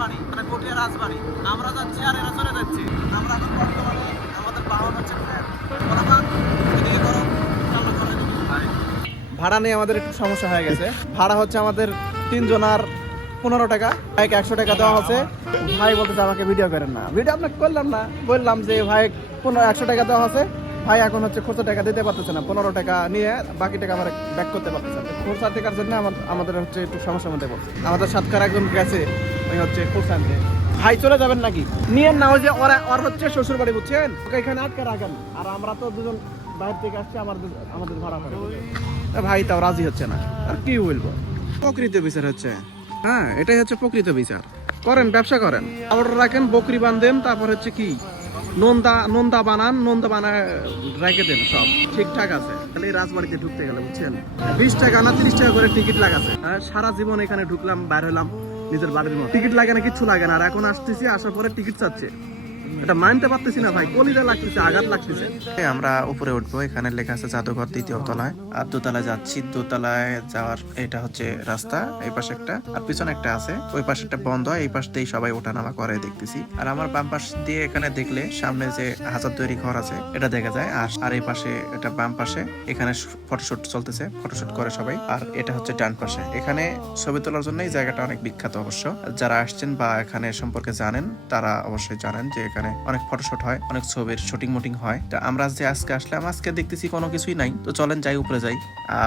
রাজবাড়ি, মানে পটিয়া রাজবাড়ি। আমরা যাচ্ছি আর এরা চলে যাচ্ছে। আমরা এখন বর্তমানে আমাদের বাহন হচ্ছে ভ্যান। এদিকে করো, চালু করো এদিকে। ভাড়া নিয়ে আমাদের একটু সমস্যা হয়ে গেছে। ভাড়া হচ্ছে আমাদের 3 জনার 15 টাকা, ভাইকে 100 টাকা দেওয়া হচ্ছে। ভাই বলতেছে আমাকে ভিডিও করেন না। ভিডিও আপনাকে করলাম না, বললাম যে ভাই 100 টাকা দেওয়া হচ্ছে। ভাই এখন হচ্ছে খরচা টাকা দিতে পারতেছে না, 15 টাকা নিয়ে বাকি টাকা আমার ব্যাক করতে পারতেছে না। খরচা টাকার জন্য আমাদের হচ্ছে একটু সমস্যার মধ্যে পড়ছে। আমাদের সাতকার একজন গেছে, ওই হচ্ছে খরচা আনতে। ভাই চলে যাবেন নাকি? নিয়েন না, ওই যে ওর হচ্ছে শ্বশুর বাড়ি, বুঝছেন? ওকে এখানে আটকে রাখেন। আর আমরা তো দুজন বাইরে থেকে আসছি, আমাদের ভাড়া করে। ভাই তাও রাজি হচ্ছে না, আর কি বলবো। প্রকৃত বিচার হচ্ছে, হ্যাঁ এটাই হচ্ছে প্রকৃত বিচার। করেন, ব্যবসা করেন, আবার রাখেন, বকরি বান্ধেন, তারপর হচ্ছে কি নন্দা বানায় রেখে দেন, সব ঠিকঠাক আছে। তাহলে এই রাজবাড়িতে ঢুকতে গেলে, বুঝছেন, 20 টাকা না 30 টাকা করে টিকিট লাগাছে। সারা জীবন এখানে ঢুকলাম, বাইর হলাম নিজের বাড়ির মতো। টিকিট লাগে না, কিচ্ছু লাগে না। আর এখন আসতেছি, আসার পরে টিকিট চাচ্ছে। এটা মানতে পারতেছি না ভাই, কলিজা লাগতেছে, আঘাত লাগতেছে। আমরা উপরে উঠবো, এখানে লেখা আছে জাদুঘর 2য় তলায়। আর দোতলায় যাচ্ছি। দোতলায় যাওয়ার এটা হচ্ছে রাস্তা, এই পাশে একটা আর পিছনে একটা আছে। ওই পাশে একটা বন্ধ, এই পাশ দিয়ে সবাই ওঠানামা করে দেখতেছি। আর আমার বাম পাশ দিয়ে এখানে দেখলে সামনে যে হাজার তৈরি ঘর আছে এটা দেখা যায়। আর এই পাশে এটা বাম পাশে, এখানে ফটোশুট চলতেছে, ফটোশুট করে সবাই। আর এটা হচ্ছে ডান পাশে। এখানে ছবি তোলার জন্য এই জায়গাটা অনেক বিখ্যাত। অবশ্য যারা আসছেন বা এখানে সম্পর্কে জানেন তারা অবশ্যই জানেন যে এখানে অনেক ফটোশুট হয়, অনেক ছবির শুটিং মুটিং হয়। তা আমরা যে আজকে আসলাম, আজকে দেখতেছি কোনো কিছুই নাই। তো চলেন যাই, উপরে যাই।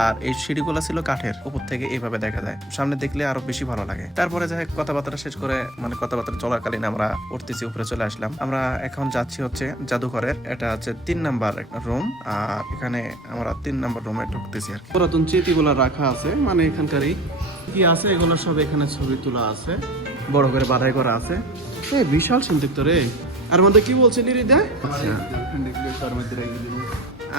আর এই সিঁড়িগুলো ছিল কাঠের, উপর থেকে এইভাবে দেখা যায়। সামনে দেখলে আরো বেশি ভালো লাগে। তারপরে যাই কথাবার্তা শেষ করে, মানে কথাবার্তা চলাকালীন আমরা উঠতেছি, উপরে চলে আসলাম। আমরা এখন যাচ্ছি হচ্ছে জাদুঘরের, এটা হচ্ছে 3 নাম্বার রুম। আর এখানে আমরা 3 নাম্বার রুমে ঢুকতেছি। আর পুরাতন স্মৃতিগুলো রাখা আছে, মানে এখানকারই কি আছে এগুলো সব এখানে ছবি তোলা আছে, বড় করে বাধাই করা আছে। এই বিশাল সুন্দর তো রে। আর মধ্যে কি বলছিলি হৃদয়?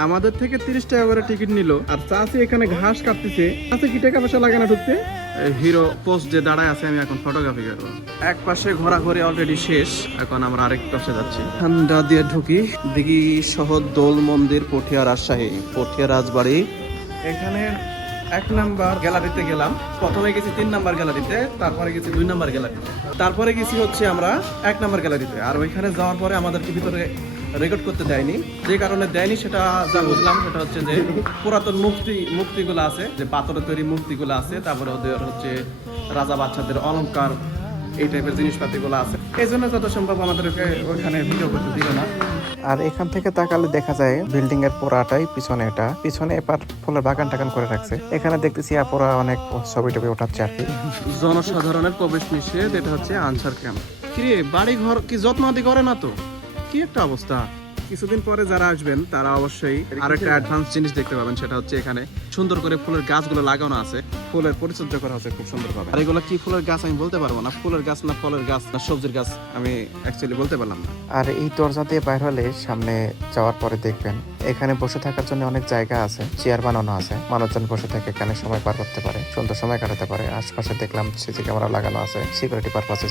আমাদের থেকে 30 টাকা করে টিকিট নিল। আর চাষি এখানে ঘাস কাটতেছে। চাষি কি টাকা পয়সা লাগে না ঢুকতে? হিরো পোস্ট যে দাঁড়ায় আছে, আমি এখন ফটোগ্রাফি করবো। এক পাশে ঘোরাঘুরি অলরেডি শেষ, এখন আমরা আরেক পাশে যাচ্ছি। ঠান্ডা দিয়ে ঢুকি, দিঘি শহর, দোল মন্দির, পটিয়া রাজশাহী, পটিয়া রাজবাড়ি। এখানে 1 নাম্বার গ্যালারিতে গেলাম। প্রথমে গেছি 3 নাম্বার গ্যালারিতে, তারপরে গেছি 2 নাম্বার গ্যালারিতে, তারপরে গেছি হচ্ছে আমরা 1 নাম্বার গ্যালারিতে। আর ওইখানে যাওয়ার পরে আমাদেরকে ভিতরে রেকর্ড করতে দেয়নি। যে কারণে দেয়নি সেটা যা বুঝলাম, সেটা হচ্ছে যে পুরাতন মূর্তিগুলো আছে, যে পাথরের তৈরি মূর্তিগুলো আছে, তারপরে ওদের হচ্ছে রাজা বাচ্চাদের অলংকার, এই টাইপের জিনিসপাতিগুলো আছে। এই জন্য যত সম্ভব আমাদেরকে ওইখানে ভিডিও করতে দিল না। আর এখান থেকে তাকালে দেখা যায় বিল্ডিং এর পুরাটাই পিছনে, এটা পিছনে এবার ফুলের বাগান টাগান করে রাখছে। এখানে দেখতেছি আপুরা অনেক ছবি টবি ওঠাচ্ছে আর কি। জনসাধারণের প্রবেশ নিষেধ, এটা হচ্ছে আনসার ক্যাম্প। কি বাড়ি ঘর কি যত্ন আদি করে না তো? কি একটা অবস্থা। কিছুদিন পরে যারা আসবেন তারা অবশ্যই আরো একটা অ্যাডভান্স জিনিস দেখতে পাবেন। সেটা হচ্ছে এখানে সুন্দর করে ফুলের গাছগুলো লাগানো আছে, ফুলের পরিচর্যা করা আছে খুব সুন্দর ভাবে। আর এগুলো কি ফুলের গাছ আমি বলতে পারবো না, ফুলের গাছ না ফলের গাছ না সবজির গাছ আমি অ্যাকচুয়ালি বলতে পারলাম না। আর এই দরজা দিয়ে বাইর হলে সামনে যাওয়ার পরে দেখবেন এখানে বসে থাকার জন্য অনেক জায়গা আছে, চেয়ার বানানো আছে, মানুষজন বসে থেকে এখানে সময় পার করতে পারে, সুন্দর সময় কাটাতে পারে। আশপাশে দেখলাম সিসি ক্যামেরা লাগানো আছে, সিকিউরিটি পারপাসে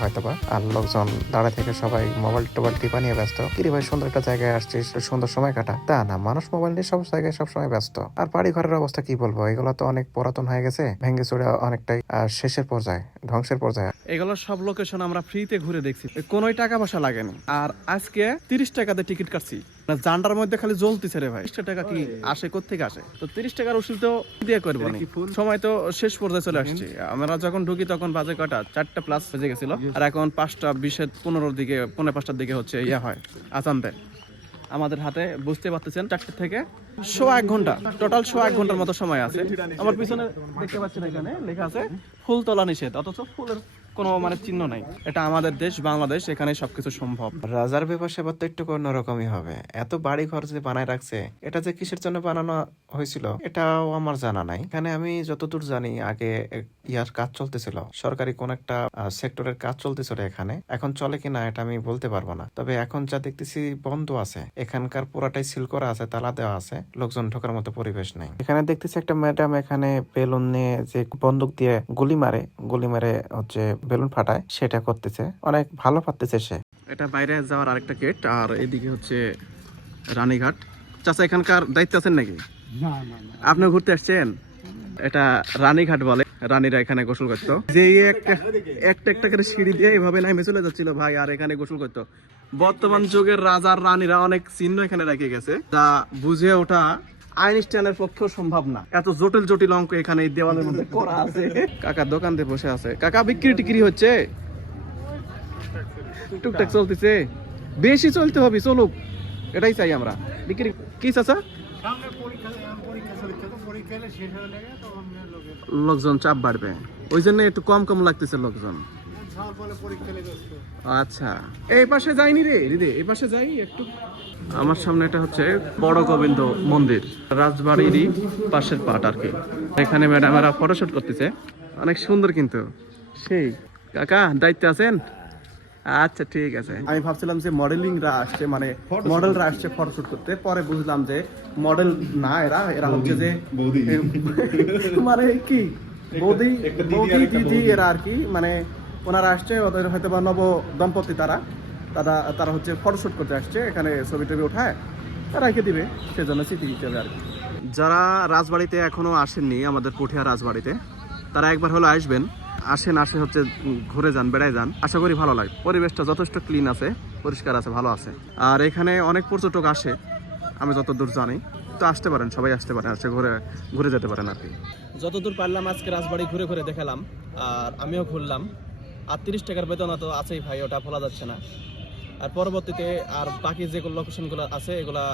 হয়তোবা। আর লোকজন দাঁড়া থেকে সবাই মোবাইল টোবাইল টিপা নিয়ে ব্যস্ত। কি রে ভাই, সুন্দর একটা জায়গায় আসছিস, সুন্দর সময় কাটা। তা না, মানুষ মোবাইল নিয়ে সব জায়গায় সবসময় ব্যস্ত। আর বাড়ি ঘরের অবস্থা কি বলবো, এগুলো তো অনেক পুরাতন হয়ে গেছে, ভেঙে চুরে অনেকটাই শেষের পর্যায়ে, ধ্বংসের পর্যায়ে। এগুলো সব লোকেশন আমরা ফ্রিতে ঘুরে দেখছি, কোনোই টাকা পয়সা লাগেনি। আর আজকে 30 টাকাতে টিকিট কাটছি। জান্ডার মধ্যে খালি জ্বলতেছে রে ভাই। 30 টাকা কি আসে, কোত্থেকে আসে? তো 30 টাকার ওষুধ তো দিয়ে করবো না। সময় তো শেষ পর্যায়ে চলে আসছে। আমরা যখন ঢুকি তখন বাজে কটা 4টা প্লাস বেজে গেছিল। আর এখন 5টা 20-15 দিকে, 4:45টার দিকে হচ্ছে হয় আজান দেয়। আমাদের হাতে বুঝতে পারতেছেন 4টা থেকে 1.5 ঘন্টা, টোটাল 1.5 ঘন্টার মতো সময় আছে। আমার পিছনে দেখতে পাচ্ছেন এখানে লেখা আছে ফুল তোলা নিষেধ, অথচ ফুলের কোনো মানে চিহ্ন নাই। এটা আমাদের দেশ বাংলাদেশ, এখানে সবকিছু সম্ভব। রাজার ব্যাপার সেবার তো একটু অন্যরকমই হবে। এত বাড়ি ঘর যে বানায় রাখছে, এটা যে কিসের জন্য বানানো হয়েছিল এটাও আমার জানা নাই। এখানে আমি যতদূর জানি আগে ইয়ার কাজ চলতেছিল, সরকারি কোন একটা সেক্টরের কাজ চলতেছিল এখানে। এখন চলে কিনা এটা আমি বলতে পারবো না, তবে এখন যা দেখতেছি বন্ধ আছে। এখানকার পুরাটাই সিল করা আছে, তালা দেওয়া আছে, লোকজন ঢোকার মতো পরিবেশ নেই। এখানে দেখতেছি একটা ম্যাডাম এখানে বেলুন নিয়ে যে বন্দুক দিয়ে গুলি মারে হচ্ছে বেলুন ফাটায়, সেটা করতেছে, অনেক ভালো পারতেছে সে। এটা বাইরে যাওয়ার আরেকটা গেট। আর এদিকে হচ্ছে রানীঘাট। চাচা এখানকার দায়িত্ব আছেন নাকি? না, আপনি ঘুরতে আসছেন? এটা রানীঘাট বলে। রানীরা এখানে গোসল করতো, যে একটা একটা একটা করে সিঁড়ি দিয়ে এভাবে নামে চলে যাচ্ছিল ভাই, আর এখানে গোসল করতো। বর্তমান যুগের রাজার রানীরা অনেক চিহ্ন এখানে রেখে গেছে, যা বুঝে ওঠা আইনস্টাইনের পক্ষেও সম্ভব না। এত জটিল জটিল অঙ্ক এখানে এই দেওয়ালের মধ্যে করা আছে। কাকা দোকান দিয়ে বসে আছে। কাকা বিক্রি টিক্রি হচ্ছে? টুকটাক চলতেছে, বেশি চলতে হবে, চলুক, এটাই চাই আমরা। বিক্রি কি চাচা? লোকজন চাপ বাড়বে, ওই জন্য একটু কম কম লাগতেছে লোকজন। আচ্ছা, এই পাশে যাইনি রে রিদে, এই পাশে যাই একটু। আমার সামনে এটা হচ্ছে বড় গোবিন্দ মন্দির, রাজবাড়িরই পাশের পাট আর কি। এখানে ম্যাডামেরা ফটোশুট করতেছে, অনেক সুন্দর কিন্তু। সেই কাকা দায়িত্বে আছেন? আচ্ছা ঠিক আছে। আমি ভাবছিলাম যে মডেলিংরা আসছে, মানে মডেলরা আসছে ফটোশুট করতে, পরে বুঝলাম যে মডেল না, এরা এরা হচ্ছে যে মানে কি বৌদি বৌদি দিদি এরা আর কি, মানে ওনারা আসছে, ওদের হয়তো বা নব দম্পতি, তারা হচ্ছে ফটোশুট করতে আসছে, এখানে ছবি টবি ওঠায় তারা রেখে দিবে, সেজন্য স্মৃতি হিসেবে আর কি। যারা রাজবাড়িতে এখনো আসেননি, আমাদের পুঠিয়া রাজবাড়িতে, তারা একবার হলো আসবেন। আসে হচ্ছে ঘুরে যান, বেড়ায় যান, আশা করি ভালো লাগে। পরিবেশটা যথেষ্ট ক্লিন আছে, পরিষ্কার আছে, ভালো আছে। আর এখানে অনেক পর্যটক আসে আমি যতদূর জানি, তো আসতে পারেন, সবাই আসতে পারেন, আসে ঘুরে যেতে পারেন আর কি। যতদূর পারলাম আজকে রাজবাড়ি ঘুরে ঘুরে দেখালাম, আর আমিও ঘুরলাম। আর 30 টাকার বেতন তো আছেই ভাই, ওটা ভোলা যাচ্ছে না। আর পরবর্তীতে আর বাকি যে লোকেশনগুলো আছে এগুলা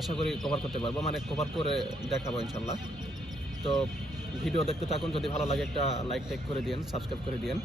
আশা করি কভার করতে পারবো, মানে কভার করে দেখাবো ইনশাল্লাহ। তো ভিডিও দেখতে থাকুন, যদি ভালো লাগে একটা লাইক টেক করে দিন, সাবস্ক্রাইব করে দিন।